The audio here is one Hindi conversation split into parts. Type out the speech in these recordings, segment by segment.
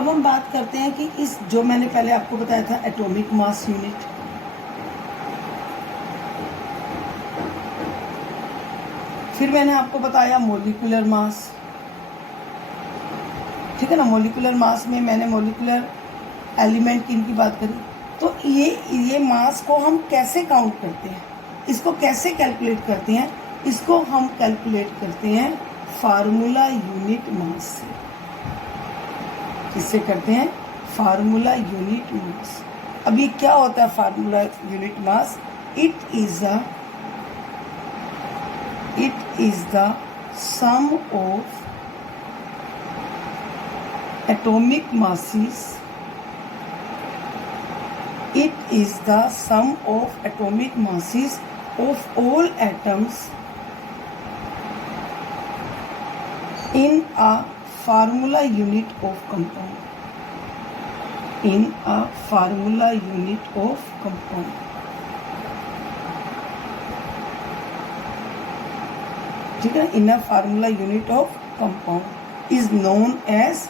अब हम बात करते हैं कि इस जो मैंने पहले आपको बताया था एटॉमिक मास यूनिट, फिर मैंने आपको बताया मोलिकुलर मास, ठीक है ना। मोलिकुलर मास में मैंने मोलिकुलर एलिमेंट की इनकी बात करी। तो ये मास को हम कैसे काउंट करते हैं, इसको कैसे कैलकुलेट करते हैं, इसको हम कैलकुलेट करते हैं फार्मूला यूनिट मास से। किससे करते हैं? Formula unit mass. अब ये क्या होता है formula unit mass? It is the sum of atomic masses. It is the sum of atomic masses of all atoms in a formula unit of compound. In a formula unit of compound. ठीक है, in a formula unit of compound is known as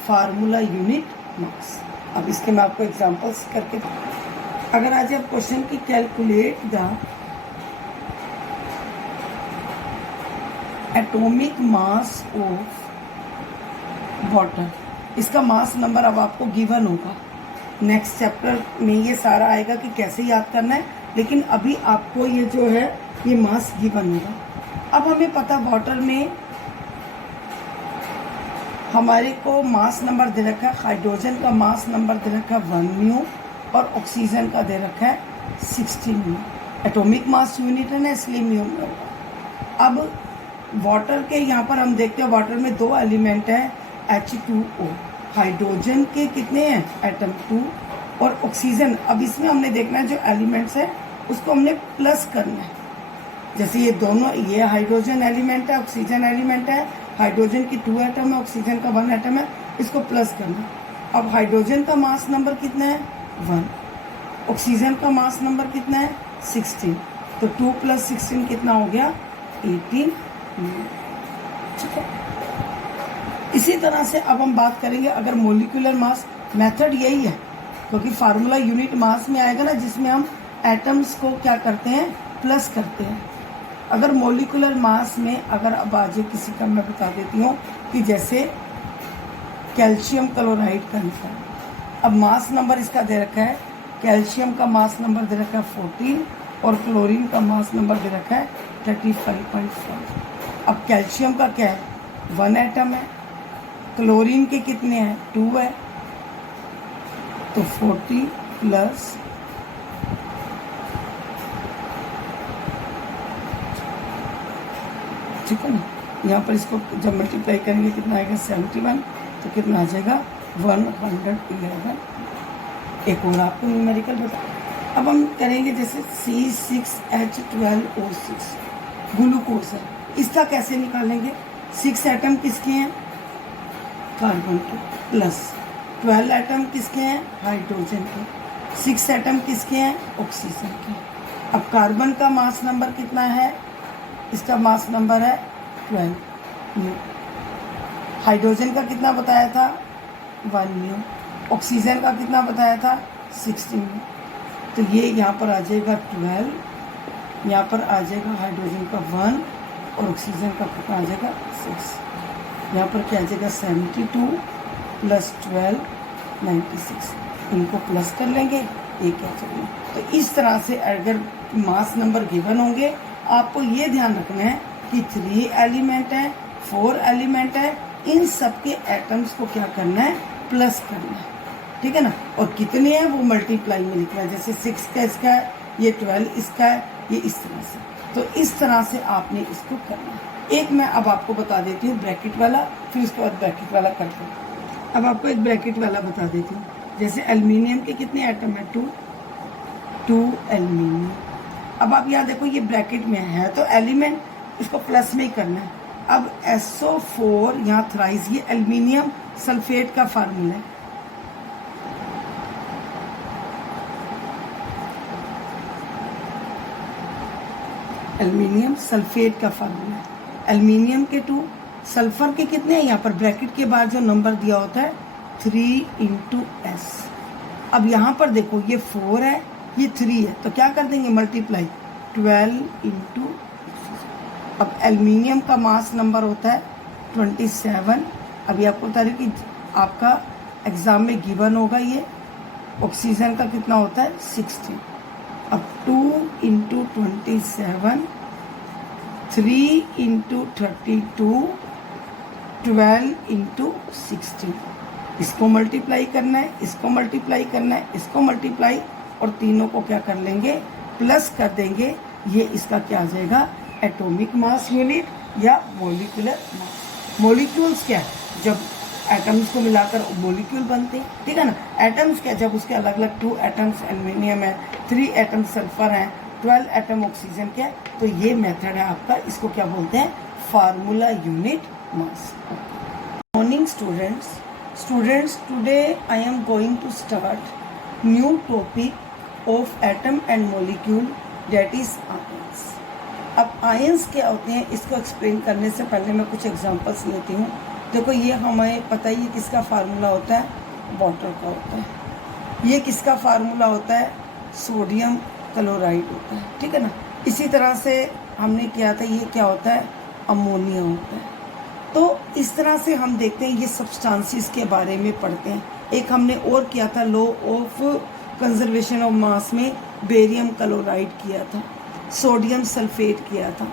formula unit mass. अब इसके मैं आपको एग्जांपल्स करके, अगर आज आप क्वेश्चन की calculate the atomic mass of water, इसका मास नंबर अब आपको गिवन होगा। नेक्स्ट चैप्टर में ये सारा आएगा कि कैसे याद करना है, लेकिन अभी आपको ये जो है ये मास गिवन होगा। अब हमें पता वाटर में हमारे को मास नंबर दे रखा है, हाइड्रोजन का मास नंबर दे रखा है 1 म्यू और ऑक्सीजन का दे रखा है 16 म्यू। एटॉमिक मास यूनिट है ना, इसलिए म्यू में होगा। अब वाटर के यहाँ पर हम देखते हैं वाटर में 2 एलिमेंट है H2O। हाइड्रोजन के कितने हैं? एटम 2 और ऑक्सीजन। अब इसमें हमने देखना है जो एलिमेंट्स है उसको हमने प्लस करना है। जैसे ये दोनों, ये हाइड्रोजन एलिमेंट है, ऑक्सीजन एलिमेंट है। हाइड्रोजन की 2 एटम है, ऑक्सीजन का 1 एटम है, इसको प्लस करना। अब हाइड्रोजन का मास नंबर कितना है? 1। ऑक्सीजन का मास नंबर कितना है? 16। तो 2 + 16 कितना हो गया? 18। ठीक है। इसी तरह से अब हम बात करेंगे अगर मोलिकुलर मास, मेथड यही है क्योंकि फार्मूला यूनिट मास में आएगा ना, जिसमें हम एटम्स को क्या करते हैं? प्लस करते हैं। अगर मोलिकुलर मास में अगर अब आज किसी का मैं बता देती हूँ कि जैसे कैल्शियम क्लोराइड का निकल, अब मास नंबर इसका दे रखा है, कैल्शियम का मास नंबर दे रखा है 14 और क्लोरीन का मास नंबर दे रखा है 35.5। अब कैल्शियम का क्या है? 1 एटम है। क्लोरीन के कितने हैं? 2 है। तो 40 प्लस ठीक है ना, यहाँ पर इसको जब मल्टीप्लाई करेंगे कितना आएगा? 71। तो कितना आ जाएगा? 111। एक और आपको न्यूमेरिकल बता। अब हम करेंगे जैसे C6H12O6 ग्लूकोज है, इसका कैसे निकालेंगे? 6 एटम किसके हैं? कार्बन के, प्लस 12 एटम किसके हैं? हाइड्रोजन के। 6 एटम किसके हैं? ऑक्सीजन के। अब कार्बन का मास नंबर कितना है? इसका मास नंबर है 12 म्यू। हाइड्रोजन का कितना बताया था? 1 म्यू। ऑक्सीजन का कितना बताया था? 16 म्यू। तो ये यहाँ पर आ जाएगा 12, यहाँ पर आ जाएगा हाइड्रोजन का 1 और ऑक्सीजन का कितना आ जाएगा? 6। यहाँ पर क्या आ जाएगा? 72 + 12 96। इनको प्लस कर लेंगे, ये क्या चाहिए। तो इस तरह से अगर मास नंबर गिवन होंगे, आपको ये ध्यान रखना है कि 3 एलिमेंट है, 4 एलिमेंट है, इन सब के एटम्स को क्या करना है? प्लस करना है। ठीक है ना। और कितने हैं वो मल्टीप्लाई में लिखना है। जैसे 6 का इसका है, ये 12 इसका है, ये इस तरह से। तो इस तरह से आपने इसको करना है। एक मैं अब आपको बता देती हूँ ब्रैकेट वाला, फिर उसके बाद ब्रैकेट वाला करते हैं। अब आपको एक ब्रैकेट वाला बता देती हूँ। जैसे एल्युमिनियम के कितने एटम है? 2 एल्युमिनियम। अब आप यहाँ देखो ये ब्रैकेट में है तो एलिमेंट, इसको प्लस में ही करना है। अब SO4 यहाँ थ्राइस, ये एल्युमिनियम सल्फेट का फार्मूला है। एल्युमिनियम सल्फेट का फार्मूला है। एल्युमिनियम के 2, सल्फर के कितने हैं, यहाँ पर ब्रैकेट के बाद जो नंबर दिया होता है 3 × S। अब यहाँ पर देखो ये 4 है, ये 3 है, तो क्या कर देंगे मल्टीप्लाई 12 × अब एल्युमिनियम का मास नंबर होता है 27। अभी आपको बता रही कि आपका एग्जाम में गिवन होगा ये। ऑक्सीजन का कितना होता है 16। अब 2 × 27, 3 × 32, 12 × 16। इसको मल्टीप्लाई करना है, इसको मल्टीप्लाई करना है, इसको मल्टीप्लाई, और तीनों को क्या कर लेंगे प्लस कर देंगे। ये इसका क्या आ जाएगा एटॉमिक मास यूनिट या मॉलिक्यूलर मास। मॉलिक्यूल्स क्या है, जब एटम्स को मिलाकर मॉलिक्यूल बनते हैं, ठीक है ना। एटम्स क्या, जब उसके अलग अलग 2 एटम्स एल्युमिनियम है, 3 एटम सल्फर हैं, 12 एटम ऑक्सीजन के। तो ये मेथड है आपका, इसको क्या बोलते हैं formula unit mass. Morning students, today I am going to start new topic of atom and molecule, that is ions। अब आयंस क्या होते हैं इसको एक्सप्लेन करने से पहले मैं कुछ एग्जांपल्स लेती हूँ। देखो ये हमें पता ही है किसका फार्मूला होता है, वाटर का होता है। ये किसका फार्मूला होता है, सोडियम क्लोराइड होता है, ठीक है ना। इसी तरह से हमने किया था, ये क्या होता है अमोनिया होता है। तो इस तरह से हम देखते हैं ये सब्सटेंसेस के बारे में पढ़ते हैं। एक हमने और किया था law of conservation of mass में बेरियम क्लोराइड किया था, सोडियम सल्फेट किया था।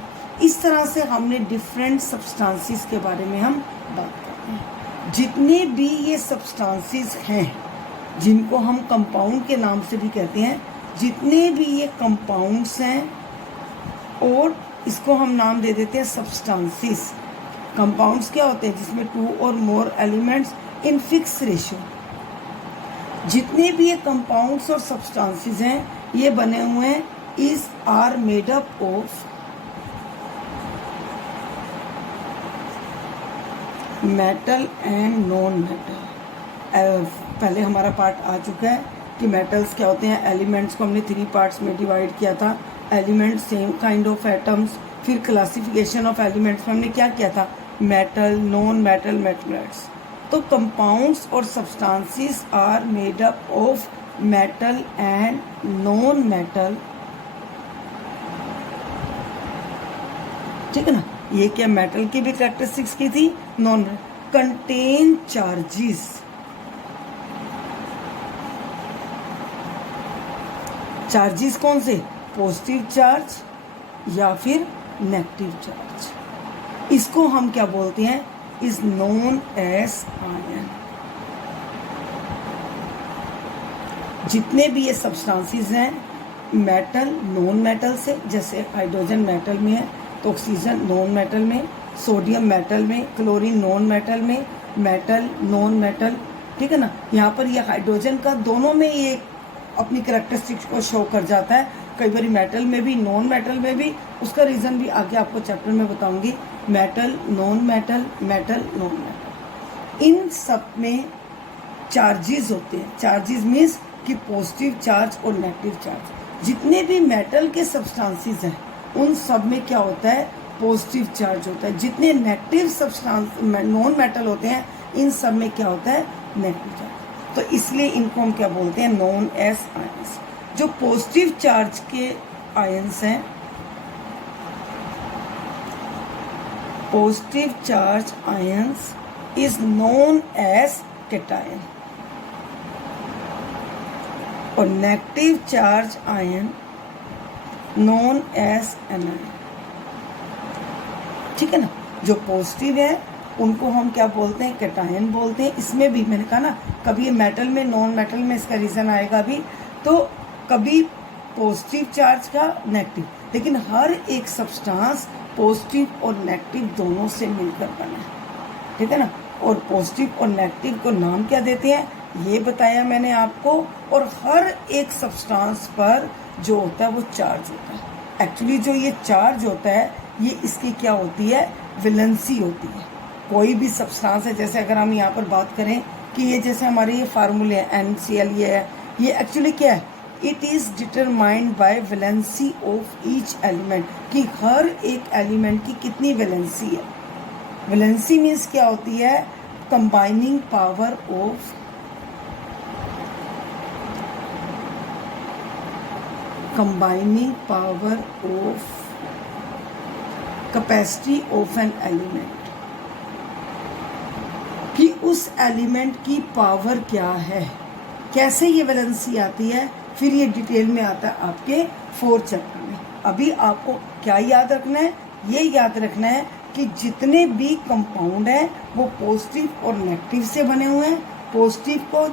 इस तरह से हमने डिफरेंट सब्सटेंसेस के बारे में हम बात करते हैं। जितने भी ये सब्सटेंसेस हैं जिनको हम कंपाउंड के नाम से भी कहते हैं, जितने भी ये कंपाउंड्स हैं और इसको हम नाम दे देते हैं सब्सटेंसेस। कंपाउंड्स क्या होते हैं जिसमें 2 और more elements in fix ratio. जितने भी ये कंपाउंड्स और सब्सटेंसेस हैं ये बने हुए हैं is are made up of metal and non metal. पहले हमारा पार्ट आ चुका है कि मेटल्स क्या होते हैं। एलिमेंट्स को हमने 3 पार्ट्स में डिवाइड किया था, elements same kind of atoms. फिर क्लासिफिकेशन ऑफ एलिमेंट्स में हमने क्या किया था, मेटल, नॉन मेटल, मेटल्स। तो कंपाउंड्स और substances are made up of metal and non metal, ठीक है ना। ये क्या मेटल की भी कैरेक्टरिस्टिक्स की थी, नॉन कंटेन चार्जेस। चार्जेस कौन से, पॉजिटिव चार्ज या फिर नेगेटिव चार्ज। इसको हम क्या बोलते हैं, इज नोन एज आयन। जितने भी ये सब्सटेंसेस हैं मेटल नॉन मेटल से, जैसे हाइड्रोजन मेटल में है तो ऑक्सीजन नॉन मेटल में, सोडियम मेटल में, क्लोरीन नॉन मेटल में, मेटल नॉन मेटल, ठीक है ना। यहाँ पर ये हाइड्रोजन का दोनों में ये अपनी कैरेक्टरिस्टिक्स को शो कर जाता है, कई बार मेटल में भी नॉन मेटल में भी। उसका रीज़न भी आगे आपको चैप्टर में बताऊंगी। Metal non metal, metal non metal, इन सब में चार्जेस होते हैं। चार्जेस मीन्स कि पॉजिटिव चार्ज और नेगेटिव चार्ज। जितने भी मेटल के सब्सटेंसेस हैं उन सब में क्या होता है, पॉजिटिव चार्ज होता है। जितने नेगेटिव सब्सटेंस नॉन मेटल होते हैं इन सब में क्या होता है, नेगेटिव चार्ज। तो इसलिए इनको हम क्या बोलते हैं, नॉन एज आयंस। जो पॉजिटिव चार्ज के आयंस हैं, positive charge ions is known as cation, और negative charge ion known as anion, ठीक है ना। जो पॉजिटिव है उनको हम क्या बोलते हैं, कैटायन बोलते हैं। इसमें भी मैंने कहा ना, कभी मेटल में नॉन मेटल में इसका रीज़न आएगा भी, तो कभी पॉजिटिव चार्ज का नेगेटिव, लेकिन हर एक सब्सटेंस पॉजिटिव और नेगेटिव दोनों से मिलकर बना है, ठीक है ना। और पॉजिटिव और नेगेटिव को नाम क्या देते हैं ये बताया मैंने आपको। और हर एक सब्सटेंस पर जो होता है वो चार्ज होता है। एक्चुअली जो ये चार्ज होता है ये इसकी क्या होती है, वैलेंसी होती है। कोई भी सब्सटेंस है, जैसे अगर हम यहाँ पर बात करें कि ये जैसे हमारे ये फार्मूले हैं NCl, ये एक्चुअली क्या है, it is determined by valency of each element, कि हर एक एलिमेंट की कितनी वैलेंसी है। वैलेंसी मीन्स क्या होती है? Combining power of capacity of an element, कि उस एलिमेंट की पावर क्या है। कैसे ये वैलेंसी आती है, फिर ये डिटेल में आता है आपके 4th चैप्टर में। अभी आपको क्या याद रखना है? ये याद रखना है कि जितने भी कंपाउंड हैं वो पॉजिटिव और नेगेटिव से बने हुए हैं। पॉजिटिव को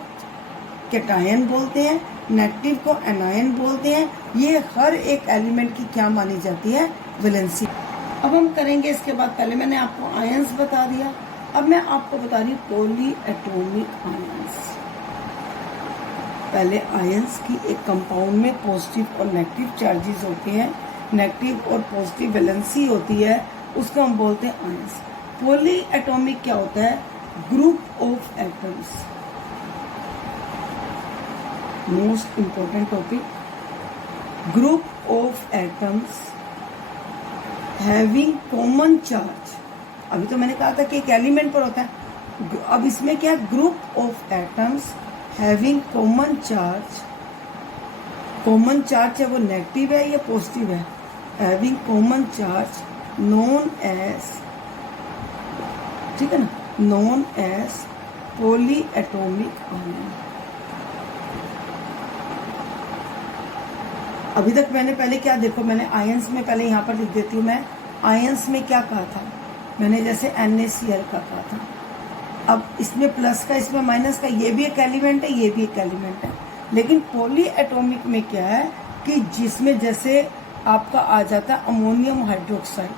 कैटायन बोलते हैं, नेगेटिव को एनायन बोलते हैं। ये हर एक एलिमेंट की क्या मानी जाती है? वैलेंसी। अब हम करेंगे इसके बाद, पहले मैंने आपको आयंस बता दिया, अब मैं आपको बता रही हूँ पॉली एटॉमिक आयंस। पहले आयंस की एक कंपाउंड में पॉजिटिव और नेगेटिव चार्जेस होते हैं, नेगेटिव और पॉजिटिव वैलेंसी होती है, उसको हम बोलते हैं आयंस। पॉली एटॉमिक क्या होता है? Group of atoms. Most important topic, group of atoms having common charge. अभी तो मैंने कहा था कि एक एलिमेंट पर होता है, अब इसमें क्या है? Group of atoms having common charge. Common charge है वो नेगेटिव है या पॉजिटिव है? Having common charge known as, ठीक है ना, known as polyatomic ion. अभी तक मैंने पहले क्या, देखो मैंने आयंस में पहले यहाँ पर लिख देती हूँ मैं, आयंस में क्या कहा था मैंने? जैसे NaCl का कहा था। अब इसमें प्लस का, इसमें माइनस का, ये भी एक एलिमेंट है, ये भी एक एलिमेंट है। लेकिन पॉली एटॉमिक में क्या है कि जिसमें जैसे आपका आ जाता है अमोनियम हाइड्रोक्साइड,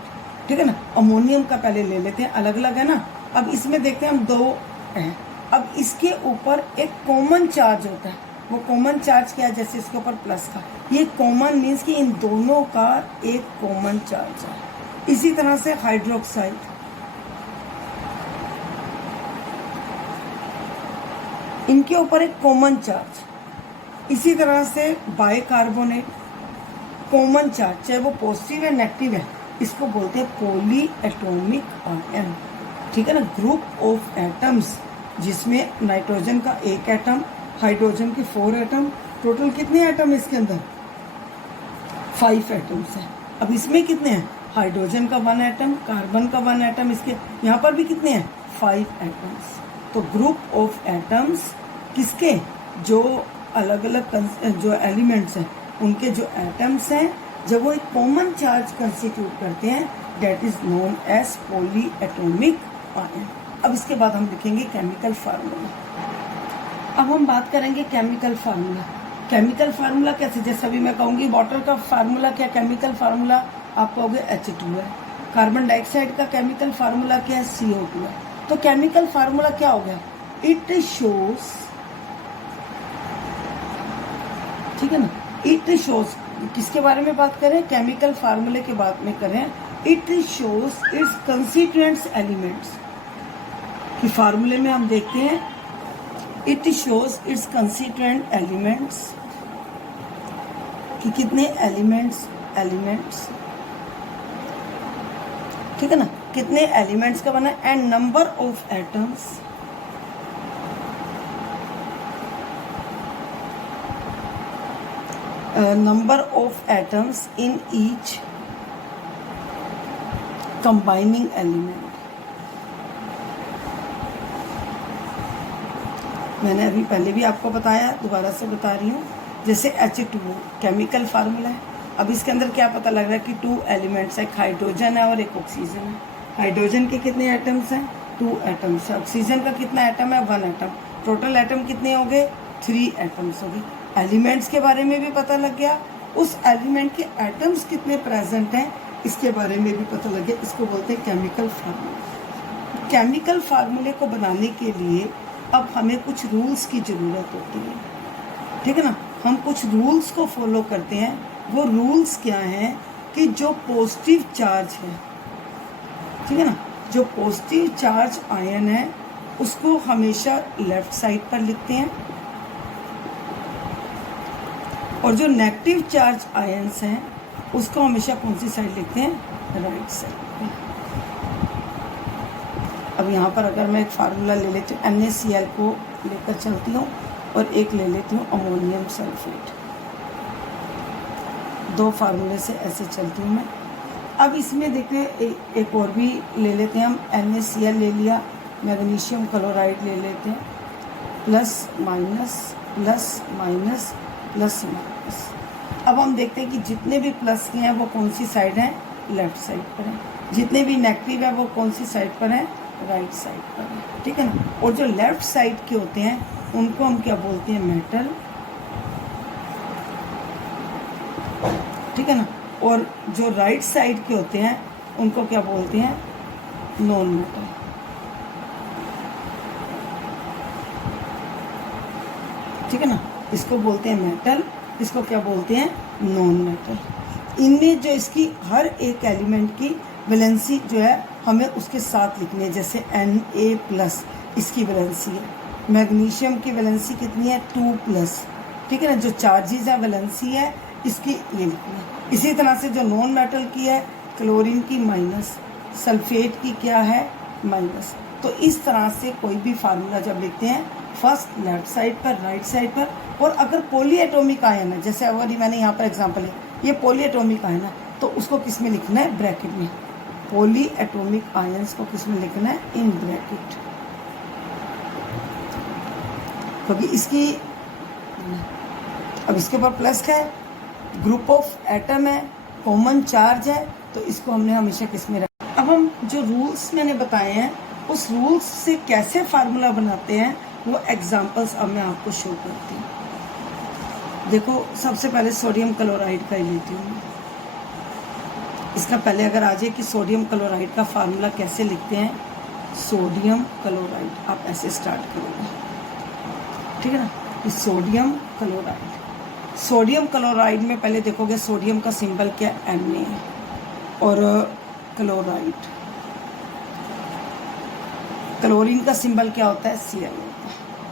ठीक है ना, अमोनियम का पहले ले लेते हैं, अलग अलग है ना। अब इसमें देखते हैं हम 2 हैं, अब इसके ऊपर एक कॉमन चार्ज होता है, वो कॉमन चार्ज क्या है? जैसे इसके ऊपर प्लस का, ये कॉमन मीन्स कि इन दोनों का एक कॉमन चार्ज है। इसी तरह से हाइड्रोक्साइड, इनके ऊपर एक कॉमन चार्ज। इसी तरह से बाइकार्बोनेट, कॉमन चार्ज, चाहे वो पॉजिटिव है नेगेटिव है, इसको बोलते हैं पॉली एटॉमिक आयन, ठीक है ना। ग्रुप ऑफ एटम्स जिसमें नाइट्रोजन का 1 एटम, हाइड्रोजन के 4 एटम, टोटल कितने एटम है इसके अंदर? 5 एटम्स है। अब इसमें कितने हैं? हाइड्रोजन का 1 एटम, कार्बन का 1 एटम, इसके यहाँ पर भी कितने हैं? 5 एटम्स। तो ग्रुप ऑफ एटम्स किसके? जो अलग अलग जो एलिमेंट्स हैं उनके जो एटम्स हैं, जब वो एक कॉमन चार्ज कंस्टिट्यूट करते हैं, that is known as polyatomic ion. अब इसके बाद हम लिखेंगे केमिकल फार्मूला। अब हम बात करेंगे केमिकल फार्मूला। केमिकल फार्मूला कैसे? जैसे अभी मैं कहूँगी वाटर का फार्मूला क्या, केमिकल फार्मूला आप कहोगे H2 है। कार्बन डाइऑक्साइड का केमिकल फार्मूला क्या है? CO2 है। तो केमिकल फार्मूला क्या हो गया? इट शोज, ठीक है ना, इट शोज, किसके बारे में बात करें? केमिकल फार्मूले के बारे में करें। It shows it's constituents elements, कि फार्मूले में हम देखते हैं it shows it's constituent elements, कि कितने एलिमेंट्स, ठीक है ना, कितने एलिमेंट्स का बना, and number of atoms, number of atoms in each combining element. मैंने अभी पहले भी आपको बताया, दोबारा से बता रही हूँ। जैसे H2O केमिकल फार्मूला है। अब इसके अंदर क्या पता लग रहा है कि 2 एलिमेंट्स है, एक हाइड्रोजन है और एक ऑक्सीजन है। हाइड्रोजन के कितने एटम्स हैं? 2 एटम्स है। ऑक्सीजन का कितना एटम है? 1 एटम। टोटल एटम कितने हो गए? 3 एटम्स हो गए। एलिमेंट्स के बारे में भी पता लग गया, उस एलिमेंट के एटम्स कितने प्रेजेंट हैं इसके बारे में भी पता लग गया। इसको बोलते हैं केमिकल फार्मूला। केमिकल फार्मूले को बनाने के लिए अब हमें कुछ रूल्स की ज़रूरत होती है, ठीक है ना। हम कुछ रूल्स को फॉलो करते हैं। वो रूल्स क्या हैं कि जो पॉजिटिव चार्ज है, ठीक है ना, जो पॉजिटिव चार्ज आयन है उसको हमेशा लेफ्ट साइड पर लिखते हैं, और जो नेगेटिव चार्ज आयन्स हैं उसको हमेशा कौन सी साइड लिखते हैं? राइट साइड पे। अब यहाँ पर अगर मैं एक फार्मूला ले लेती हूँ, NaCl को लेकर चलती हूँ और एक ले लेती हूँ अमोनियम सल्फेट। दो फार्मूले से ऐसे चलती हूँ मैं। अब इसमें देखिए एक और भी ले लेते हैं हम, NaCl ले लिया, मैग्नीशियम क्लोराइड ले लेते हैं, plus minus plus minus plus minus. अब हम देखते हैं कि जितने भी प्लस के हैं वो कौन सी साइड है, लेफ्ट साइड पर है, जितने भी नेगेटिव है वो कौन सी साइड पर है, राइट साइड पर है, ठीक है ना। और जो लेफ्ट साइड के होते हैं उनको हम क्या बोलते हैं, मेटल, ठीक है ना। और जो राइट साइड के होते हैं उनको क्या बोलते हैं, नॉन मेटल, ठीक है ना। इसको बोलते हैं मेटल, इसको क्या बोलते हैं, नॉन मेटल। इनमें जो इसकी हर एक एलिमेंट की वैलेंसी जो है हमें उसके साथ लिखनी है। जैसे Na+, इसकी वैलेंसी है, मैग्नीशियम की वैलेंसी कितनी है, 2+, ठीक है ना। जो चार्जेस है वैलेंसी है इसकी ये लिखनी है। इसी तरह से जो नॉन मेटल की है, क्लोरीन की माइनस, सल्फेट की क्या है, माइनस। तो इस तरह से कोई भी फार्मूला जब लिखते हैं, फर्स्ट लेफ्ट साइड पर, राइट साइड पर। और अगर पॉलीएटॉमिक आयन है, जैसे अगर मैंने यहाँ पर एग्जांपल है, ये पॉलीएटॉमिक आयन है, तो उसको किस में लिखना है, ब्रैकेट में। पॉलीएटॉमिक आयंस को किस में लिखना है, इन ब्रैकेट, क्योंकि इसकी अब इसके ऊपर प्लस है, ग्रुप ऑफ एटम है, कॉमन चार्ज है, तो इसको हमने हमेशा किस में रखा। अब हम जो रूल्स मैंने बताए हैं उस रूल्स से कैसे फार्मूला बनाते हैं वो एग्जांपल्स अब मैं आपको शो करती हूँ। देखो सबसे पहले सोडियम क्लोराइड का ही लेती हूँ। इसका पहले अगर आ जाए कि सोडियम क्लोराइड का फार्मूला कैसे लिखते हैं, सोडियम क्लोराइड, आप ऐसे स्टार्ट करोगे, ठीक है ना। कि सोडियम क्लोराइड, सोडियम क्लोराइड में पहले देखोगे सोडियम का सिंबल क्या है, Na है, और क्लोराइड, क्लोरीन का सिंबल क्या होता है, Cl होता है,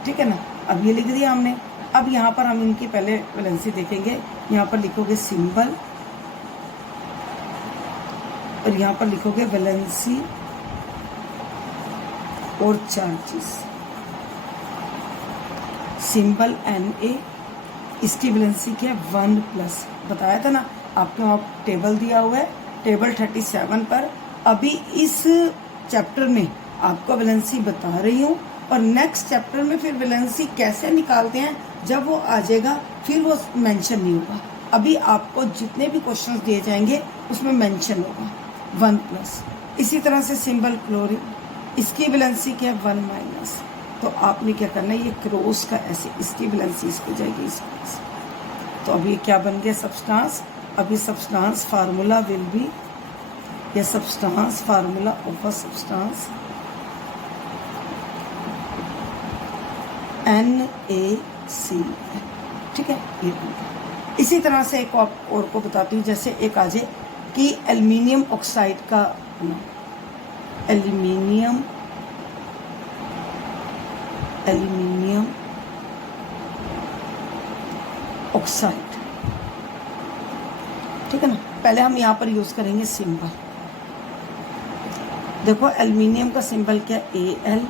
ठीक है ना। अब ये लिख दिया हमने। अब यहाँ पर हम इनकी पहले वैलेंसी देखेंगे। यहाँ पर लिखोगे सिंबल और यहाँ पर लिखोगे वैलेंसी और चार्जेस। सिंबल Na, इसकी वैलेंसी क्या है, 1+। बताया था ना आपके वहाँ टेबल दिया हुआ है, टेबल 37 पर। अभी इस चैप्टर में आपको वैलेंसी बता रही हूँ, और नेक्स्ट चैप्टर में फिर वैलेंसी कैसे निकालते हैं जब वो आ जाएगा, फिर वो मेंशन नहीं होगा। अभी आपको जितने भी क्वेश्चंस दिए जाएंगे उसमें मेंशन होगा 1+। इसी तरह से सिंबल क्लोरीन, इसकी वैलेंसी क्या है, 1-। तो आपने क्या करना है, ये क्रॉस का ऐसे, इसकी वैलेंसी इसको जाएगी इसको। तो अब ये क्या बन गया, सब्सटेंस। अभी सब्सटेंस फार्मूला विल बी, या substance formula of a substance NaCl, ठीक है। ये इसी तरह से एक और को बताती हूँ। जैसे एक आ जाए कि एल्युमिनियम ऑक्साइड का, एल्युमिनियम ऑक्साइड, ठीक है ना। पहले हम यहाँ पर यूज करेंगे सिंबल। देखो एल्युमिनियम का सिंबल क्या है, Al,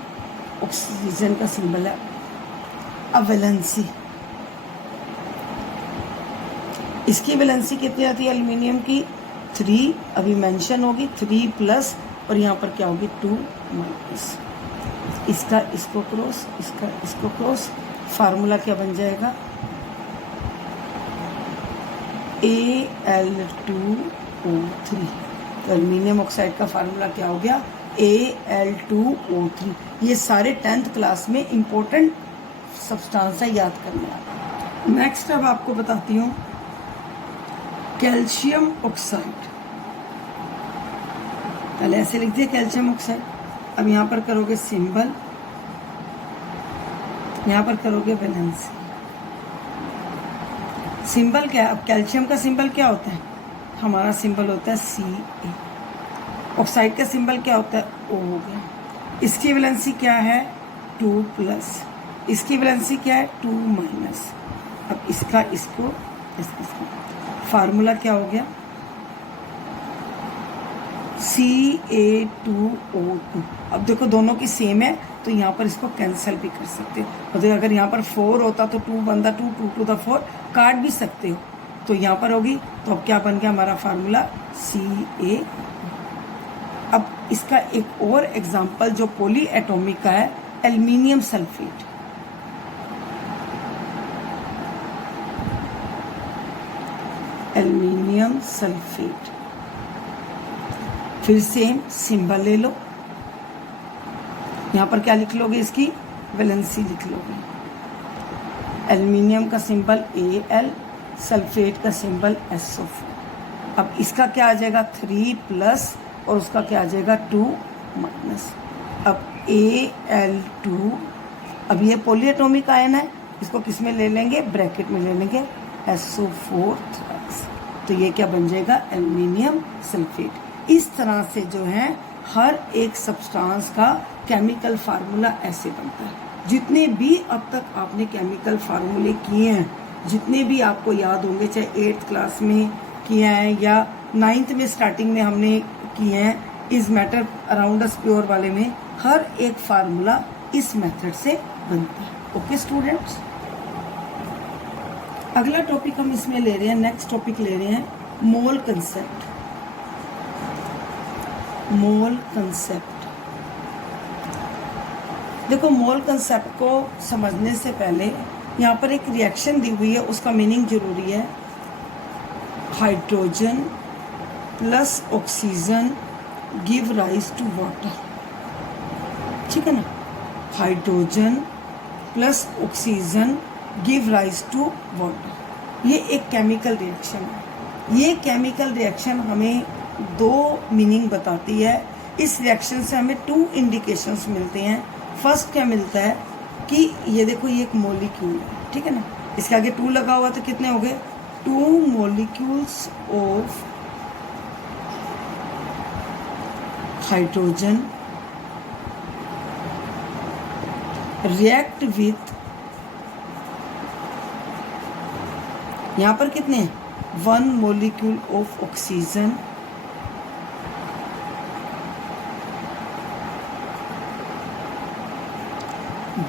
ऑक्सीजन का सिंबल है। अब वैलेंसी, इसकी वैलेंसी कितनी आती है एल्युमिनियम की, 3, अभी मेंशन होगी 3+, और यहाँ पर क्या होगी 2-। इसका इसको क्रॉस, इसका इसको क्रॉस, फार्मूला क्या बन जाएगा, Al2O3। तो एल्युमिनियम ऑक्साइड का फार्मूला क्या हो गया, Al2O3। ये सारे 10th क्लास में इंपॉर्टेंट सब्सटेंस है, याद करना। नेक्स्ट अब आपको बताती हूँ कैल्शियम ऑक्साइड। पहले ऐसे लिख दिया कैल्शियम ऑक्साइड। अब यहाँ पर करोगे सिंबल, यहाँ पर करोगे वैलेंसी। सिंबल क्या है, अब कैल्शियम का सिंबल क्या होता है, हमारा सिंबल होता है Ca। ऑक्साइड का सिंबल क्या होता है, O हो गया। इसकी वैलेंसी क्या है, 2+, इसकी वैलेंसी क्या है, 2-। अब इसका इसको इसका फार्मूला क्या हो गया, CA2O2। अब देखो दोनों की सेम है तो यहाँ पर इसको कैंसिल भी कर सकते हो। मतलब अगर यहाँ पर 4 होता तो 2 बनता, 2 2 टू द 4 काट भी सकते हो, तो यहाँ पर होगी। तो अब क्या बन गया हमारा फार्मूला Ca। अब इसका एक और एग्जाम्पल जो पॉली एटॉमिक का है, एल्युमिनियम सल्फेट। एल्युमिनियम सल्फेट, फिर सेम सिंबल ले लो। यहाँ पर क्या लिख लोगे, इसकी वैलेंसी लिख लोगे। एल्युमिनियम का सिंबल Al, सल्फेट का सिंबल SO4। अब इसका क्या आ जाएगा 3 प्लस और उसका क्या आ जाएगा 2 माइनस। अब Al2, अब ये पॉलीएटॉमिक आयन है, इसको किस में ले लेंगे, ब्रैकेट में ले लेंगे SO4। तो ये क्या बन जाएगा, एल्युमिनियम सल्फेट। इस तरह से जो है हर एक सब्सटेंस का केमिकल फार्मूला ऐसे बनता है। जितने भी अब तक आपने केमिकल फार्मूले किए हैं, जितने भी आपको याद होंगे, चाहे 8th क्लास में किए हैं या 9th में स्टार्टिंग में हमने किए हैं, इस मैटर अराउंड अस प्योर वाले में, हर एक फार्मूला इस मेथड से बनता है। ओके स्टूडेंट्स, अगला टॉपिक हम इसमें ले रहे हैं, नेक्स्ट टॉपिक ले रहे हैं मोल कंसेप्ट। मोल कंसेप्ट, देखो मोल कंसेप्ट को समझने से पहले यहाँ पर एक रिएक्शन दी हुई है, उसका मीनिंग जरूरी है। Hydrogen plus oxygen give rise to water, ठीक है ना। Hydrogen plus oxygen give rise to water, ये एक केमिकल रिएक्शन है। ये केमिकल रिएक्शन हमें 2 मीनिंग बताती है। इस रिएक्शन से हमें 2 इंडिकेशंस मिलते हैं। फर्स्ट क्या मिलता है कि ये देखो ये एक मॉलिक्यूल है, ठीक है ना, इसके आगे 2 लगा हुआ तो कितने हो गए, 2 molecules of hydrogen react with, यहां पर कितने हैं, 1 मॉलिक्यूल ऑफ ऑक्सीजन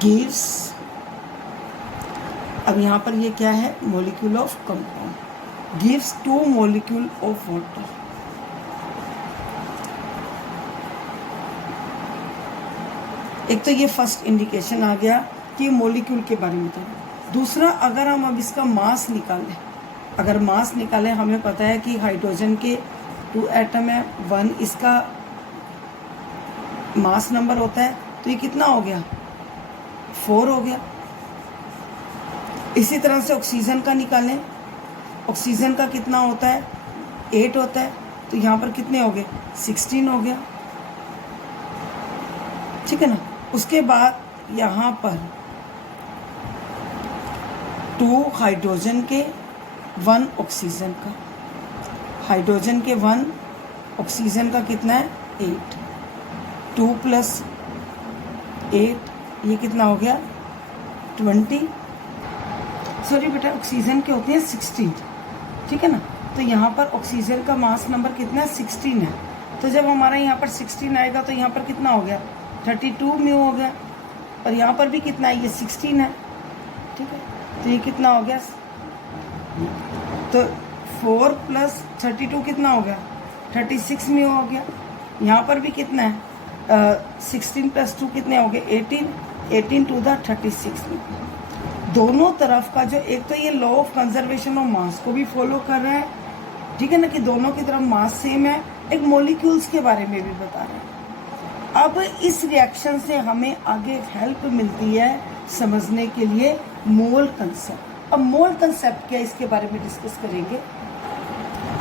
गिव्स, अब यहां पर ये क्या है, molecule of compound, gives 2 molecule of water. एक तो ये फर्स्ट इंडिकेशन आ गया कि मॉलिक्यूल के बारे में। तो दूसरा, अगर हम अब इसका मास निकालें, अगर मास निकालें, हमें पता है कि हाइड्रोजन के 2 एटम है, 1 इसका मास नंबर होता है, तो ये कितना हो गया, 4 हो गया। इसी तरह से ऑक्सीजन का निकालें, ऑक्सीजन का कितना होता है, 8 होता है, तो यहाँ पर कितने हो गए, 16 हो गया, ठीक है ना। उसके बाद यहाँ पर 2 हाइड्रोजन के 1 ऑक्सीजन का, हाइड्रोजन के 1 ऑक्सीजन का कितना है 8, 2 प्लस 8 ये कितना हो गया 20, सॉरी बेटा ऑक्सीजन के होते हैं 16, ठीक है ना। तो यहाँ पर ऑक्सीजन का मास नंबर कितना है 16 है, तो जब हमारा यहाँ पर 16 आएगा तो यहाँ पर कितना हो गया 32 म्यू हो गया, और यहाँ पर भी कितना है ये 16 है, ठीक है। तो ये कितना हो गया, तो 4 प्लस 32 कितना हो गया 36 म्यू हो गया। यहाँ पर भी कितना है 16 प्लस 2 कितने हो गए 18 टू द 36 म्यू। दोनों तरफ का जो, एक तो ये law of conservation of mass को भी फॉलो कर रहा है, ठीक है ना, कि दोनों की तरफ मास सेम है, एक मॉलिक्यूल्स के बारे में भी बता रहे हैं। अब इस रिएक्शन से हमें आगे हेल्प मिलती है समझने के लिए मोल कंसेप्ट। अब मोल कंसेप्ट क्या है इसके बारे में डिस्कस करेंगे।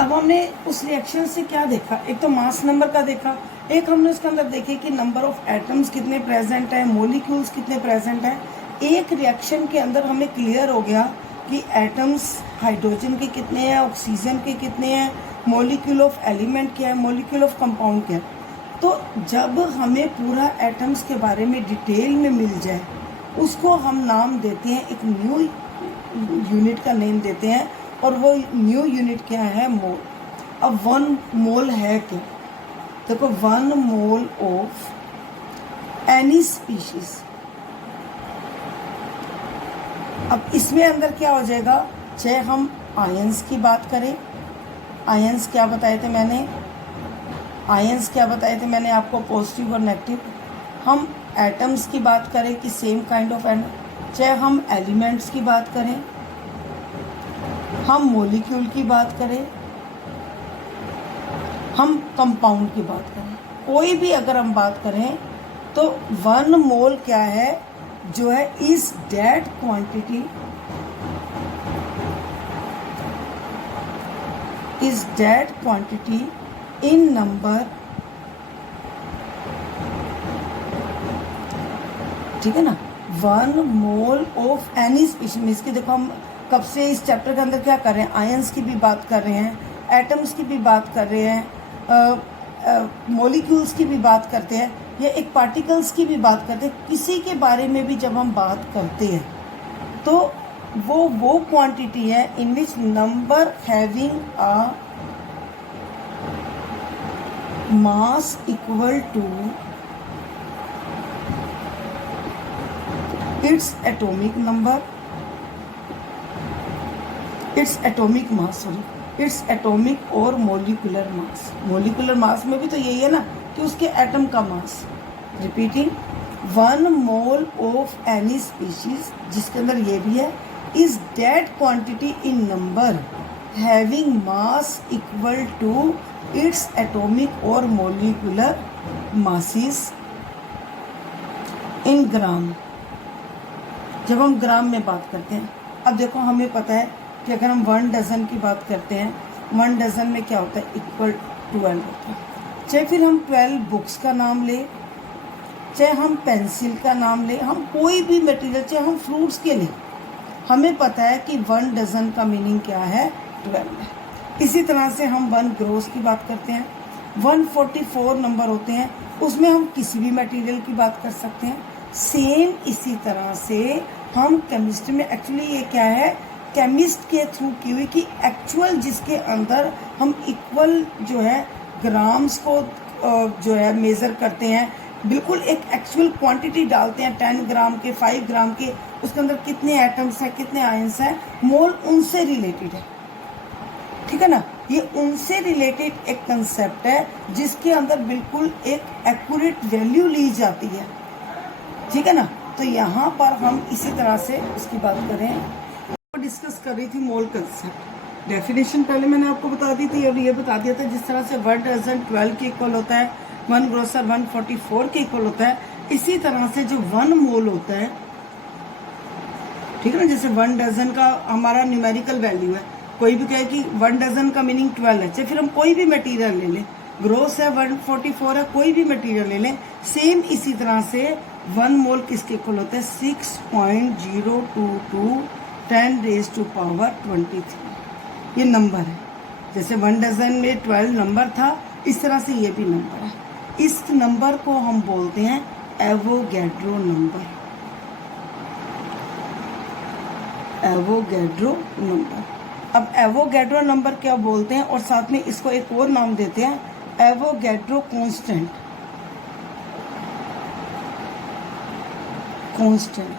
अब हमने उस रिएक्शन से क्या देखा, एक तो मास नंबर का देखा, एक हमने उसके अंदर देखे कि नंबर ऑफ एटम्स कितने प्रेजेंट है, मॉलिक्यूल्स कितने प्रेजेंट है। एक रिएक्शन के अंदर हमें क्लियर हो गया कि एटम्स हाइड्रोजन के कितने हैं, ऑक्सीजन के कितने हैं, मॉलिक्यूल ऑफ एलिमेंट क्या है, मॉलिक्यूल ऑफ कंपाउंड क्या है। तो जब हमें पूरा एटम्स के बारे में डिटेल में मिल जाए, उसको हम नाम देते हैं, एक न्यू यूनिट का नेम देते हैं, और वो न्यू यूनिट क्या है मोल। अब 1 मोल है क्या, देखो 1 मोल ऑफ एनी स्पीशीज। अब इसमें अंदर क्या हो जाएगा, चाहे हम आयंस की बात करें, आयंस क्या बताए थे मैंने, आयंस क्या बताए थे मैंने आपको, पॉजिटिव और नेगेटिव। हम एटम्स की बात करें कि सेम काइंड ऑफ एटम, चाहे हम एलिमेंट्स की बात करें, हम मॉलिक्यूल की बात करें, हम कंपाउंड की बात करें, कोई भी अगर हम बात करें तो 1 मोल क्या है, जो है is that quantity, is that quantity in number, ठीक है ना। 1 mole of any species means कि देखो हम कब से इस चैप्टर के अंदर क्या कर रहे हैं, आयंस की भी बात कर रहे हैं, एटम्स की भी बात कर रहे हैं, मॉलिक्यूल्स की भी बात करते हैं, या एक पार्टिकल्स की भी बात करते हैं। किसी के बारे में भी जब हम बात करते हैं तो वो क्वांटिटी है in which number having a mass equal to its atomic number, its atomic mass, sorry its atomic और मोलिकुलर मास। मोलिकुलर मास में भी तो यही है ना कि उसके एटम का mass. Repeating, 1 mole of any species, जिसके अंदर ये भी है, is that quantity in number having mass equal to its atomic और मोलिकुलर मासेस इन ग्राम। जब हम ग्राम में बात करते हैं, अब देखो हमें पता है कि अगर हम 1 डजन की बात करते हैं, 1 डजन में क्या होता है, इक्वल 12 होता है। चाहे फिर हम 12 बुक्स का नाम ले, चाहे हम पेंसिल का नाम ले, हम कोई भी मटेरियल, चाहे हम फ्रूट्स के लें, हमें पता है कि 1 डजन का मीनिंग क्या है, 12 है। इसी तरह से हम 1 ग्रोस की बात करते हैं, 144 नंबर होते हैं, उसमें हम किसी भी मटेरियल की बात कर सकते हैं। सेम इसी तरह से हम केमिस्ट्री में, एक्चुअली ये क्या है, केमिस्ट के थ्रू की हुई कि एक्चुअल जिसके अंदर हम इक्वल जो है ग्राम्स को जो है मेज़र करते हैं, बिल्कुल एक एक्चुअल क्वांटिटी डालते हैं, 10 ग्राम के, 5 ग्राम के, उसके अंदर कितने एटम्स हैं, कितने आयंस हैं, मोल उनसे रिलेटेड है, ठीक है ना। ये उनसे रिलेटेड एक कंसेप्ट है जिसके अंदर बिल्कुल एक एक्यूरेट वैल्यू ली जाती है, ठीक है ना। तो यहाँ पर हम इसी तरह से उसकी बात करें, डिस्कस कर रही थी मोल कंसेप्ट। डेफिनेशन पहले मैंने आपको बता दी थी और ये बता दिया था जिस तरह से 1 डजन 12 के इक्वल होता है, 1 ग्रोसर 144 के इक्वल होता है, इसी तरह से जो 1 मोल होता है, ठीक है ना, जैसे 1 डजन का हमारा न्यूमेरिकल वैल्यू है, कोई भी कहे कि 1 डजन का मीनिंग 12 है, चाहे फिर हम कोई भी मटेरियल ले लें, ग्रोस है 144 है, कोई भी मटेरियल ले लें, सेम इसी तरह से 1 मोल किसके इक्वल होता है, 6.022 10 रेज़ टू पावर 23। ये नंबर है, जैसे 1 डजन में 12 नंबर था, इस तरह से ये भी नंबर है। इस नंबर को हम बोलते हैं एवोगैड्रो नंबर, एवोगैड्रो नंबर। अब एवोगैड्रो नंबर क्या बोलते हैं, और साथ में इसको एक और नाम देते हैं, Avogadro constant. Constant,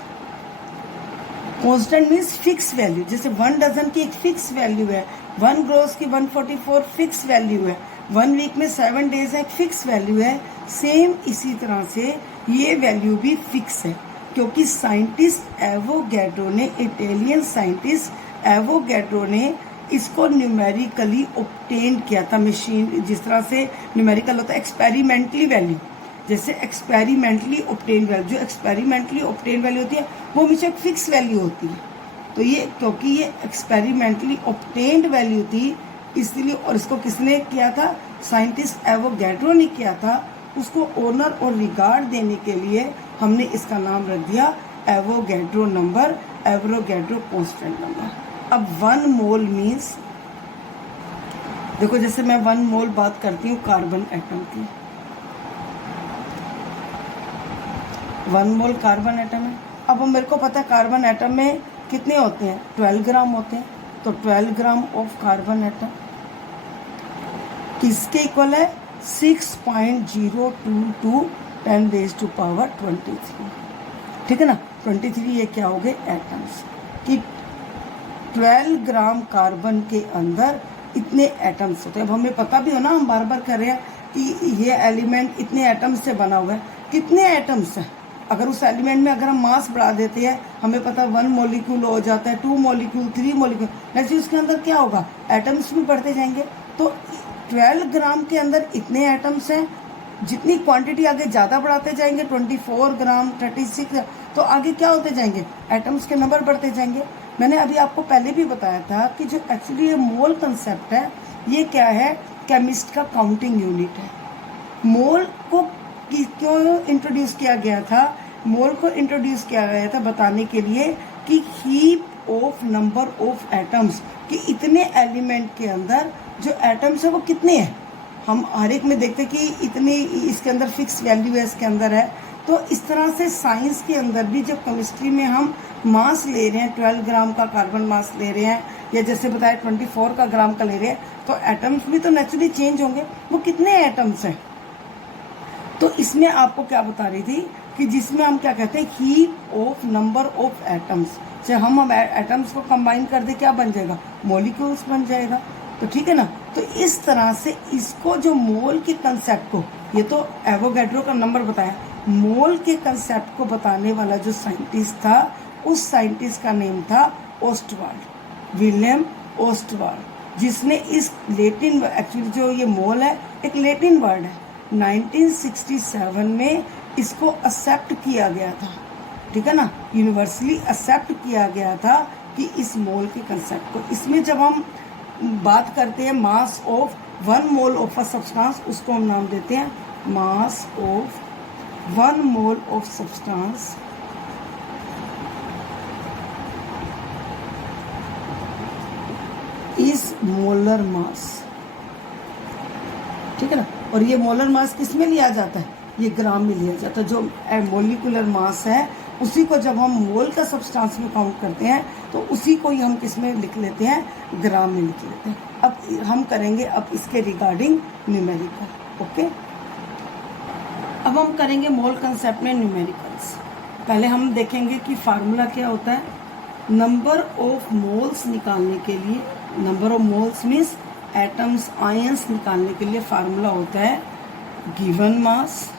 constant means fix value. जैसे 1 डजन की एक फिक्स वैल्यू है, 1 ग्रोस की 144 फिक्स वैल्यू है, 1 वीक में 7 डेज है, एक फिक्स वैल्यू है। सेम इसी तरह से ये वैल्यू भी फिक्स है, क्योंकि साइंटिस्ट एवोगैड्रो ने, इटालियन साइंटिस्ट एवोगैड्रो ने इसको न्यूमेरिकली ऑब्टेन किया था। मशीन जिस तरह से न्यूमेरिकल होता है एक्सपेरिमेंटली वैल्यू, जैसे एक्सपेरिमेंटली ऑब्टेन वैल्यू, जो एक्सपेरिमेंटली ऑब्टेन वैल्यू होती है वो हमेशा फिक्स वैल्यू होती है। तो ये क्योंकि ये एक्सपेरिमेंटली ऑब्टेन्ड वैल्यू थी इसलिए, और इसको किसने किया था, साइंटिस्ट एवोगैड्रो ने किया था। उसको ऑनर और रिगार्ड देने के लिए हमने इसका नाम रख दिया Avogadro number, Avogadro constant number. अब 1 मोल मीन्स, देखो जैसे मैं 1 मोल बात करती हूँ कार्बन एटम की, 1 मोल कार्बन एटम है। अब मेरे को पता है कार्बन एटम में कितने होते हैं, 12 ग्राम होते हैं, तो 12 ग्राम ऑफ कार्बन एटम किसके इक्वल है, 6.022 10⁻23। ठीक है ना। 23 ये क्या हो गए एटम्स कि 12 ग्राम कार्बन के अंदर इतने एटम्स होते हैं। अब हमें पता भी हो ना, हम बार बार कर रहे हैं कि ये एलिमेंट इतने एटम्स से बना हुआ है, कितने एटम्स हैं। अगर उस एलिमेंट में अगर हम मास बढ़ा देते हैं, हमें पता 1 मॉलिक्यूल हो जाता है, 2 मॉलिक्यूल, 3 मॉलिक्यूल, वैसे उसके अंदर क्या होगा, एटम्स भी बढ़ते जाएंगे। तो 12 ग्राम के अंदर इतने एटम्स हैं। जितनी क्वांटिटी आगे ज़्यादा बढ़ाते जाएंगे, 24 ग्राम, 36, तो आगे क्या होते जाएंगे, एटम्स के नंबर बढ़ते जाएंगे। मैंने अभी आपको पहले भी बताया था कि जो एक्चुअली ये मोल कंसेप्ट है, ये क्या है, केमिस्ट का काउंटिंग यूनिट है। मोल को क्यों इंट्रोड्यूस किया गया था, मोल को इंट्रोड्यूस किया गया था बताने के लिए कि heap of number of atoms, कि इतने एलिमेंट के अंदर जो एटम्स है वो कितने हैं। हम हर एक में देखते कि इतने, इसके अंदर फिक्स वैल्यू है, इसके अंदर है। तो इस तरह से साइंस के अंदर भी जब केमिस्ट्री में हम मास ले रहे हैं, 12 ग्राम का कार्बन मास ले रहे हैं, या जैसे बताया 24 का ग्राम का ले रहे हैं, तो एटम्स भी तो नेचुरली चेंज होंगे। वो कितने एटम्स हैं, तो इसमें आपको क्या बता रही थी कि जिसमें हम क्या कहते हैं, heap of number of atoms से हम एटम्स को कंबाइन कर दे, क्या बन जाएगा, मॉलिक्यूल्स बन जाएगा। तो ठीक है ना। तो इस तरह से इसको जो मोल के कंसेप्ट को, ये तो एवोगैड्रो का नंबर बताया, मोल के कंसेप्ट को बताने वाला जो साइंटिस्ट था, उस साइंटिस्ट का नेम था ओस्टवाल्ड, विलियम ओस्टवाल्ड, जिसने इस लेटिन, एक्चुअली जो ये मोल है एक लेटिन वर्ड है, 1967 में इसको एक्सेप्ट किया गया था। ठीक है ना, यूनिवर्सली एक्सेप्ट किया गया था कि इस मोल के कंसेप्ट को। इसमें जब हम बात करते हैं mass of 1 mole of a substance, उसको हम नाम देते हैं mass of 1 mole of substance is molar mass. ठीक है ना। और ये मोलर मास किस में लिया जाता है, ये ग्राम में लिया जाता है। जो मोलिकुलर मास है उसी को जब हम मोल का सब्सटेंस में काउंट करते हैं, तो उसी को ही हम किस में लिख लेते हैं, ग्राम में लिख लेते हैं। अब हम करेंगे अब इसके रिगार्डिंग न्यूमेरिकल। ओके, अब हम करेंगे मोल कंसेप्ट में न्यूमेरिकल्स। पहले हम देखेंगे कि फार्मूला क्या होता है। नंबर ऑफ मोल्स निकालने के लिए, number of moles means atoms, ions निकालने के लिए फार्मूला होता है गिवन मास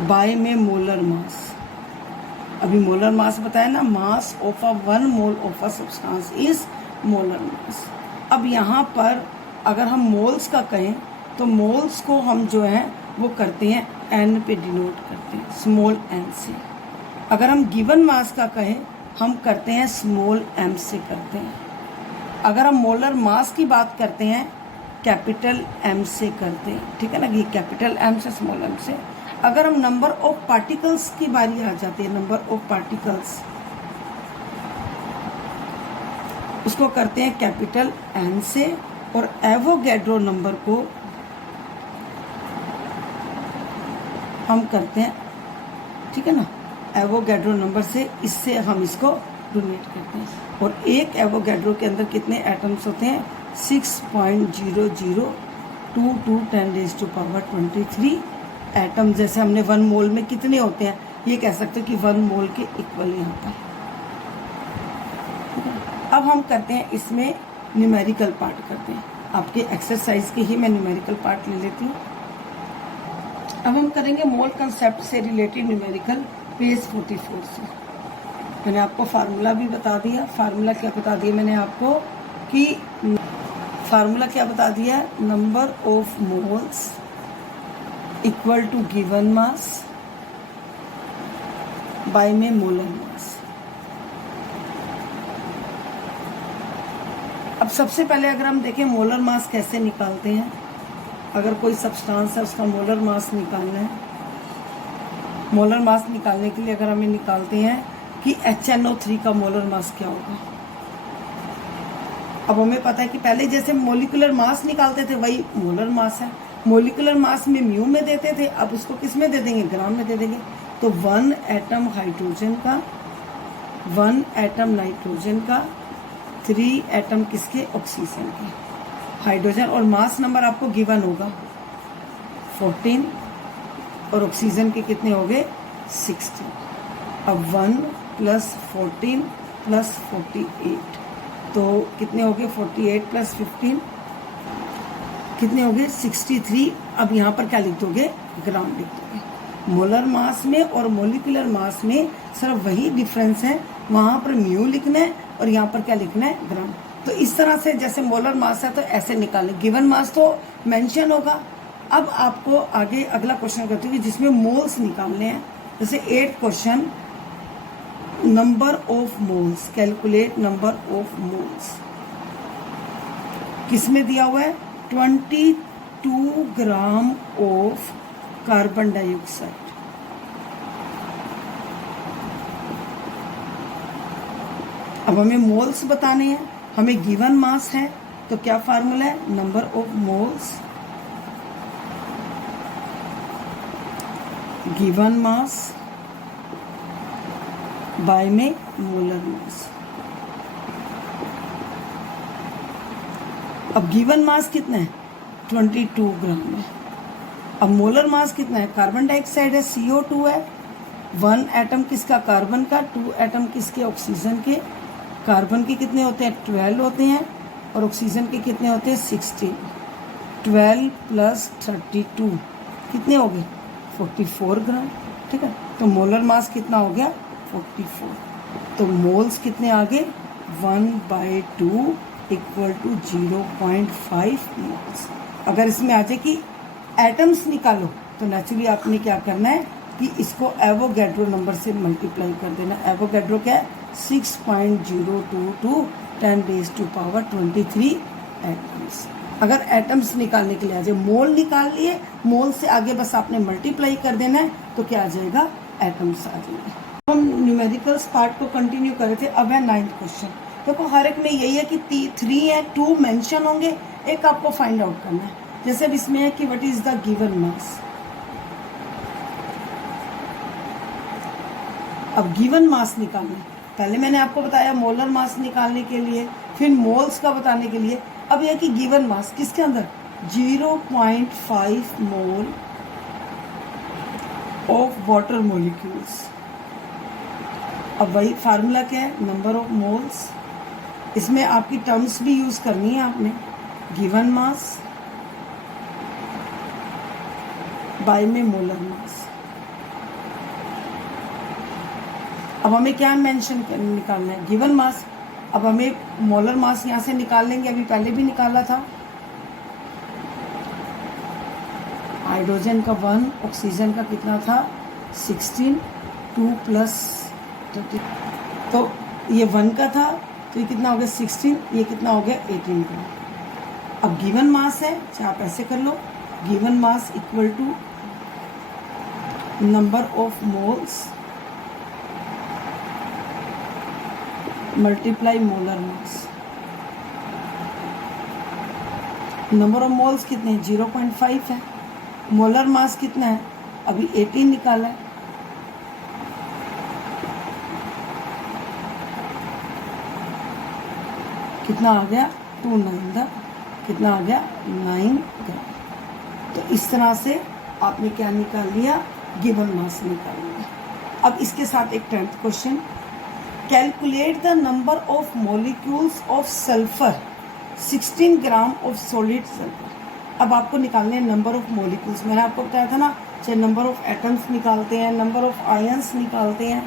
बाय में मोलर मास। अभी मोलर मास बताया ना, mass of a 1 mole of a substance is molar mass. अब यहाँ पर अगर हम मोल्स का कहें तो मोल्स को हम जो है वो करते हैं एन पे डिनोट करते हैं, स्मॉल एन से। अगर हम गिवन मास का कहें हम करते हैं स्मॉल एम से करते हैं। अगर हम मोलर मास की बात करते हैं कैपिटल एम से करते हैं। ठीक है ना, ये कैपिटल एम से स्मॉल एम से। अगर हम नंबर ऑफ पार्टिकल्स की बारी आ जाती है, नंबर ऑफ पार्टिकल्स, उसको करते हैं कैपिटल एन से। और एवोगैड्रो नंबर को हम करते हैं, ठीक है ना, एवोगैड्रो नंबर से, इससे हम इसको डोनेट करते हैं। और एक एवोगैड्रो के अंदर कितने एटम्स होते हैं, 6.0022 10⁻23 एटम। जैसे हमने 1 मोल में कितने होते हैं, ये कह सकते हैं कि 1 मोल के इक्वल ही होता है। अब हम करते हैं इसमें न्यूमेरिकल पार्ट करते हैं। आपके एक्सरसाइज के ही मैं न्यूमेरिकल पार्ट ले लेती हूँ। अब हम करेंगे मोल कंसेप्ट से रिलेटेड न्यूमेरिकल, पेज 44 से। मैंने आपको फार्मूला भी बता दिया। फार्मूला क्या बता दिया मैंने आपको कि फार्मूला क्या बता दिया, number of moles equal to given mass by में मोलर मास। अब सबसे पहले अगर हम देखें मोलर मास कैसे निकालते हैं, अगर कोई सब्सटेंस है उसका मोलर मास निकालना है। मोलर मास निकालने के लिए अगर हमें निकालते हैं कि HNO3 का मोलर मास क्या होगा। अब हमें पता है कि पहले जैसे मोलिकुलर मास निकालते थे वही मोलर मास है। मोलिकुलर मास में म्यू में देते थे, अब उसको किस में दे देंगे, ग्राम में दे देंगे। तो 1 एटम हाइड्रोजन का, 1 एटम नाइट्रोजन का 3 एटम किसके, ऑक्सीजन के। हाइड्रोजन और मास नंबर आपको गिवन होगा 14 और ऑक्सीजन के कितने हो गए 16। अब 1 + 14 + 48 तो कितने हो गए 48 + 15 कितने हो गए 63। अब यहाँ पर क्या लिख दोगे, ग्राम लिख दोगे। मोलर मास में और मोलिकुलर मास में सिर्फ वही डिफरेंस है, वहाँ पर म्यू लिखना है और यहाँ पर क्या लिखना है, ग्राम। तो इस तरह से जैसे मोलर मास है तो ऐसे निकालें, गिवन मास तो मेंशन होगा। अब आपको आगे अगला क्वेश्चन करती हूँ जिसमें मोल्स निकालने हैं। जैसे 8th question, number of moles, calculate number of moles. किसमें दिया हुआ है 22 ग्राम ऑफ कार्बन डाइऑक्साइड। अब हमें मोल्स बताने हैं, हमें गिवन मास है तो क्या फार्मूला है, number of moles given mass by में मोलर मास। अब गिवन मास कितना है 22 ग्राम है। अब मोलर मास कितना है, कार्बन डाइऑक्साइड है, CO2 है, 1 एटम किसका, कार्बन का, 2 एटम किसके, ऑक्सीजन के। कार्बन के कितने होते हैं 12 होते हैं और ऑक्सीजन के कितने होते हैं 16। 12 + 32 कितने हो गए 44 ग्राम, ठीक है। तो मोलर मास कितना हो गया 44। तो मोल्स कितने आ गए 1/2 = 0.5 मोल्स। अगर इसमें आ जाए कि एटम्स निकालो तो नेचुरली आपने क्या करना है कि इसको एवोगैड्रो नंबर से मल्टीप्लाई कर देना। एवोगैड्रो क्या है 6.022 10⁻23 एटम्स। अगर एटम्स निकालने के लिए आ जाए, मोल निकाल लिए, मोल से आगे बस आपने मल्टीप्लाई कर देना है तो क्या आ जाएगा, एटम्स आ जाएंगे। हम न्यूमेरिकल्स पार्ट को कंटिन्यू कर रहे थे, अब है 9th क्वेश्चन। देखो हर एक में यही है कि 3 है, 2 मेंशन होंगे, एक आपको फाइंड आउट करना है। जैसे अब इसमें है कि what is the given mass. अब गिवन मास निकालना है, पहले मैंने आपको बताया मोलर मास निकालने के लिए, फिर मोल्स का बताने के लिए। अब यह कि गिवन मास किसके अंदर 0.5 मोल ऑफ वाटर मोलिक्यूल्स। अब वही फार्मूला क्या है, नंबर ऑफ मोल्स। इसमें आपकी टर्म्स भी यूज करनी है आपने, गिवन मास बाय में मोलर मास। अब हमें क्या मेंशन निकालना है, गिवन मास। अब हमें मोलर मास यहाँ से निकाल लेंगे, अभी पहले भी निकाला था। हाइड्रोजन का 1, ऑक्सीजन का कितना था 16, 2 + 30 तो ये 1 का था तो ये कितना हो गया 16, ये कितना हो गया 18 का। अब गिवन मास है, चाहे आप ऐसे कर लो, given mass = number of moles multiply molar mass. Number of moles कितने हैं 0.5 है, मोलर मास कितना है अभी 18 निकाला है। कितना आ गया 2 9 कितना आ गया 9 ग्राम। तो इस तरह से आपने क्या निकाल लिया, गिवन मास निकाल लिया। अब इसके साथ एक 10th question, calculate the number of molecules of sulphur 16 gram of solid sulphur. अब आपको निकालने हैं नंबर ऑफ मोलिक्यूल्स। मैंने आपको बताया था ना, चाहे नंबर ऑफ एटम्स निकालते हैं, नंबर ऑफ आयंस निकालते हैं।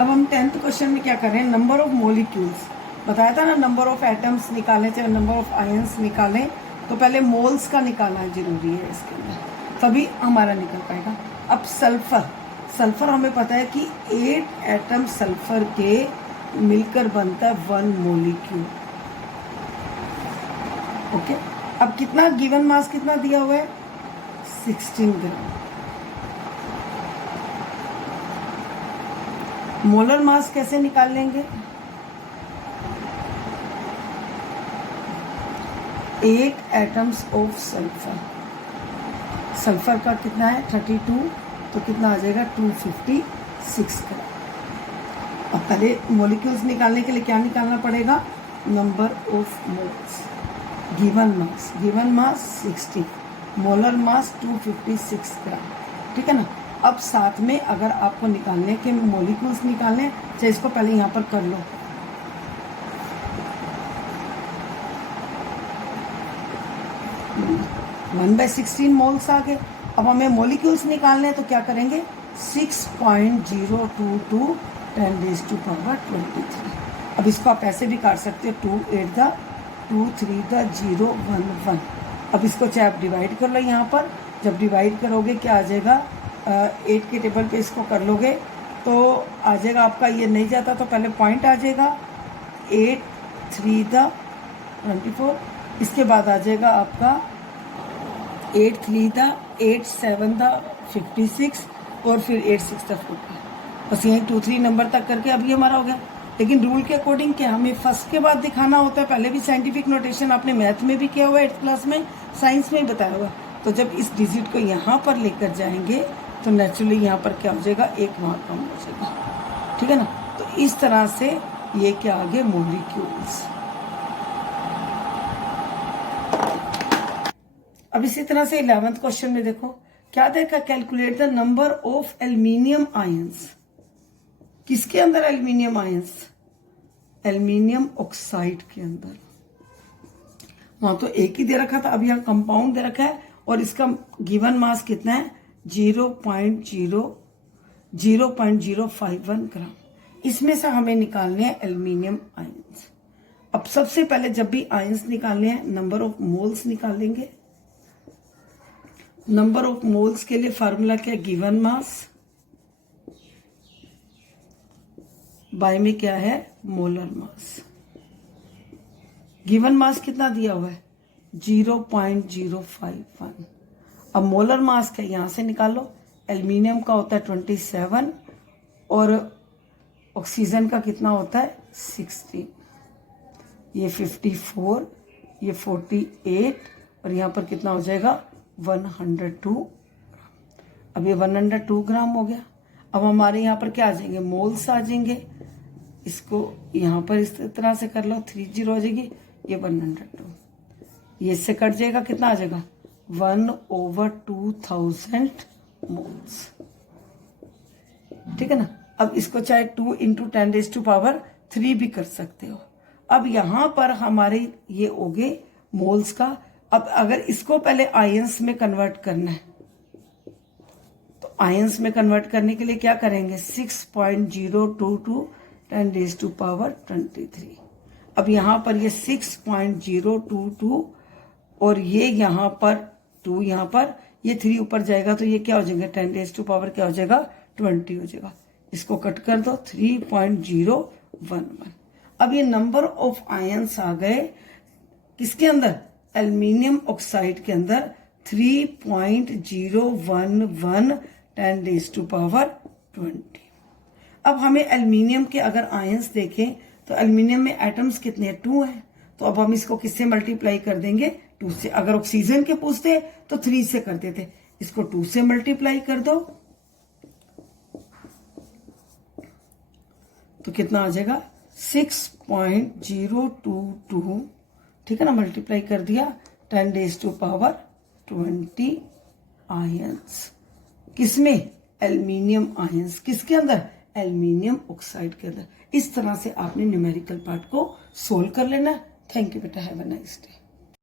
अब हम 10th क्वेश्चन में क्या कर रहे हैं, नंबर ऑफ मोलिक्यूल्स। बताया था ना, नंबर ऑफ एटम्स निकालें चाहे नंबर ऑफ आयंस निकालें तो पहले मोल्स का निकालना जरूरी है इसके अंदर, तभी हमारा निकल पाएगा। अब सल्फर हमें पता है कि 8 एटम सल्फर के मिलकर बनता है 1 मोलिक्यूल। ओके, अब कितना गिवन मास कितना दिया हुआ है 16 ग्राम। मोलर मास कैसे निकाल लेंगे, 8 एटम्स ऑफ सल्फर, सल्फर का कितना है 32 तो कितना आ जाएगा 256 ग्राम। अब पहले मोलिक्यूल्स निकालने के लिए क्या निकालना पड़ेगा, number of moles, given mass 60, molar mass 256 ग्राम। ठीक है ना। अब साथ में अगर आपको निकालने के मोलिक्यूल्स निकालने, चाहे इसको पहले यहाँ पर कर लो। वन बाय 16 मोल्स आ गए। अब हमें मोलिक्यूल्स निकालने हैं तो क्या करेंगे, 6.022 10⁻23। अब इसको आप ऐसे भी काट सकते हो, 2 8 द 2 3 द 0 1 1। अब इसको चाहे आप डिवाइड कर लो यहाँ पर। जब डिवाइड करोगे क्या आ जाएगा, 8 के टेबल पे इसको कर लोगे तो आ जाएगा आपका, ये नहीं जाता तो पहले पॉइंट आ जाएगा 8 3 द 24। इसके बाद आ जाएगा आपका 8 3 द 8 7 द 56 और फिर 8 6 द 40। बस यही 2 3 नंबर तक करके अब ये हमारा हो गया। लेकिन रूल के अकॉर्डिंग क्या हमें फर्स्ट के बाद दिखाना होता है। पहले भी साइंटिफिक नोटेशन आपने मैथ में भी किया हुआ है, 8th क्लास में, साइंस में भी बताया हुआ। तो जब इस डिजिट को यहाँ पर लेकर जाएंगे तो नेचुरली यहाँ पर क्या हो जाएगा, एक वहाँ कम हो जाएगा। ठीक है ना। तो इस तरह से ये क्या आ गए, मोलिक्यूल्स। अब इसी तरह से 11th क्वेश्चन में देखो क्या देखा, calculate the number of aluminium ions. किसके अंदर एल्यूमिनियम आयंस, एल्यूमिनियम ऑक्साइड के अंदर। वहां तो एक ही दे रखा था, अब यहाँ कंपाउंड दे रखा है और इसका गिवन मास कितना है, 0.051 ग्राम। इसमें से हमें निकालने हैं एल्यूमिनियम आयंस। अब सबसे पहले जब भी आयंस निकालने हैं, नंबर ऑफ मोल्स निकालेंगे। नंबर ऑफ मोल्स के लिए फार्मूला क्या है, गिवन मास बाय में क्या है, मोलर मास। गिवन मास कितना दिया हुआ है, 0.051। अब मोलर मास क्या, यहां से निकालो। एल्यूमिनियम का होता है 27 और ऑक्सीजन का कितना होता है 16। ये 54, ये 48 और यहां पर कितना हो जाएगा 102। अब ये 102 ग्राम हो गया। अब हमारे यहाँ पर क्या आ जाएंगे, मोल्स आ जाएंगे। इसको यहाँ पर इस तरह से कर लो, 30 हो जाएगी, ये 102। ये इससे कट जाएगा, कितना आ जाएगा 1/2000 मोल्स। ठीक है ना। अब इसको चाहे 2 × 10⁻³ भी कर सकते हो। अब यहां पर हमारे ये हो गए मोल्स का। अब अगर इसको पहले आयंस में कन्वर्ट करना है तो आयंस में कन्वर्ट करने के लिए क्या करेंगे, 6.022 10⁻23। अब यहां पर ये 6.022 और ये यहां पर 2, यहां पर ये 3 ऊपर जाएगा तो ये क्या हो जाएगा, 10⁻² क्या हो जाएगा 20 हो जाएगा। इसको कट कर दो, 3.011। अब ये नंबर ऑफ आयंस आ गए किसके अंदर, एल्यूमिनियम ऑक्साइड के अंदर 3.011 10⁻20। अब हमें एल्यूमिनियम के अगर आयंस देखें तो एल्यूमिनियम में एटम्स कितने हैं, 2 हैं। तो अब हम इसको किससे मल्टीप्लाई कर देंगे, 2 से। अगर ऑक्सीजन के पूछते तो 3 से कर देते, इसको 2 से मल्टीप्लाई कर दो तो कितना आ जाएगा 6.022। ठीक है ना, मल्टीप्लाई कर दिया 10⁻20 आयंस। किसमें, एल्यूमिनियम आयंस। किसके अंदर, एल्यूमिनियम ऑक्साइड के अंदर। इस तरह से आपने न्यूमेरिकल पार्ट को सोल्व कर लेना। थैंक यू बेटा, हैव अ नाइस डे।